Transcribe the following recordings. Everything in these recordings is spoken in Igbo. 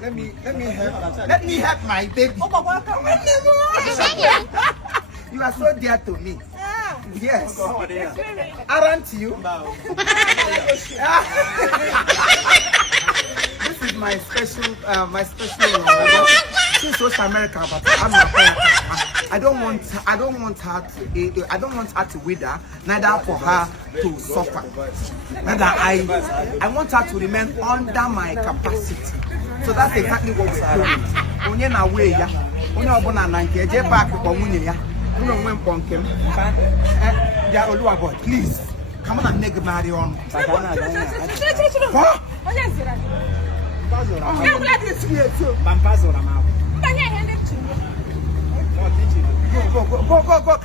Let me help my baby. You are so dear to me. Yes. Aren't you? This is my special she's social America, but I'm not. I don't want her to wither, neither for her to suffer. Neither I want her to remain under my capacity. So that's exactly what we're doing. Onye na way ya. Onye obuna na nke je back kwa nwunye ya. Uno nwe mponkem. Ya Oluwabo, please. Come on and make marry on. Go, come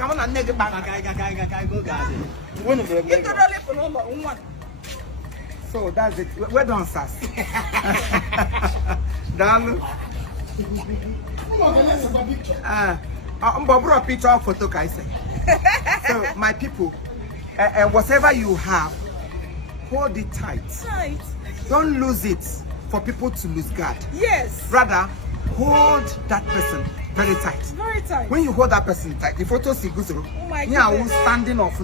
on and neg back. So that's it. We're done, Sass. Done. Bobro picture photo, Kaise. So, my people, whatever you have, hold it tight. Don't lose it for people to lose guard. Yes. Rather, hold that person very tight. Very tight. When you hold that person tight, the photo is good. Oh my God. Standing off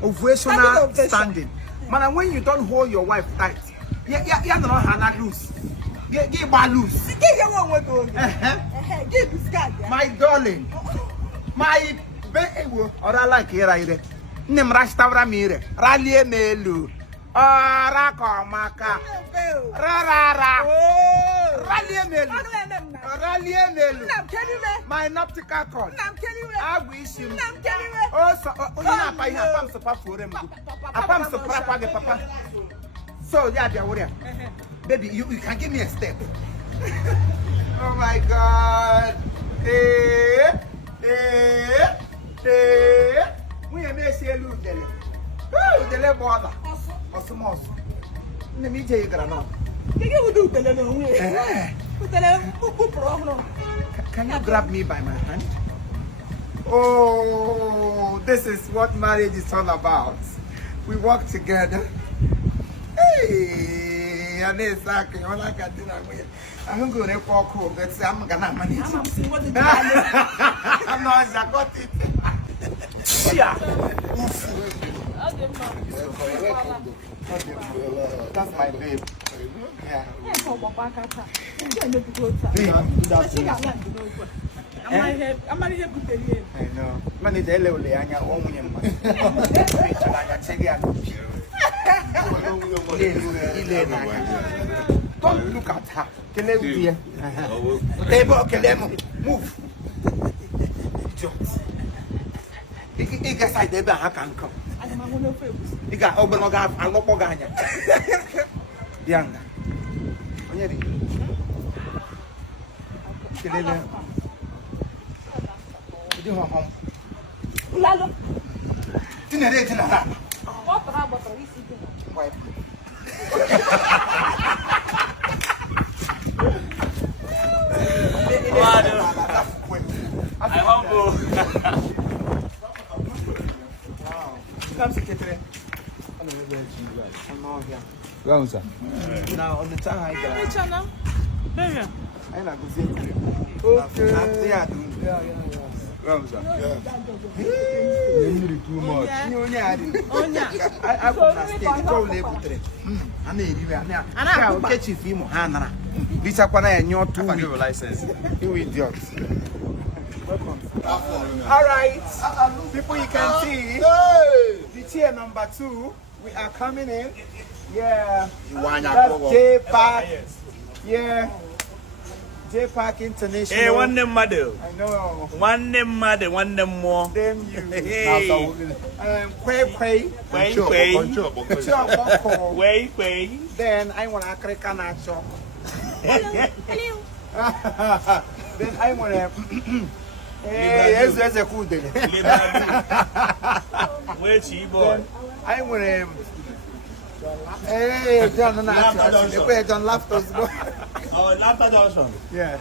Ovational standing. Man, when you don't hold your wife tight, you're not hand loose. Give her loose. My darling. My baby. Or I like it right there. Nemrashtabra mire. Rally melu. Raka maka. Rara. Rally melu. Rally melu. My nuptical cord. I wish him. Oh, so papa. So yeah, baby, you can give me a step. Oh my God. We are messy look dele. Oh, dele bother. Osmos. Let me tell you grandma. Can you grab me by my hand? Oh, this is what marriage is all about. We work together. Hey, I'm going to walk home, but I'm going to manage. I'm not, I got it. Yeah. That's my babe. Yeah. I'm here to tell you. I know. Manager, don't look at her. Move. You guys are there, I can come. You got open a gap and look for Ganya. Young. You go home. I won't go. Come see Ketre. Go, sir. Now on the time I got. I not go see. Okay. Yeah. Go, sir. You too much. I will not stay. Go live. I need you. I'll catch you, Imo. Hannah. This is what I know to your license. You idiots. All right, people, you can see the tier number 2. We are coming in. Yeah, that's J Park. Yeah, J Park International. Hey, one name mother. I know. One name mother, one name more. Damn you. Hey. Quay. Then I want to crack an action. Then I want to. Hey, yes, a good day. Where's she boy? I want to. Hey, John, don't laugh. Don't laugh. Oh, laughter Johnson. Yeah.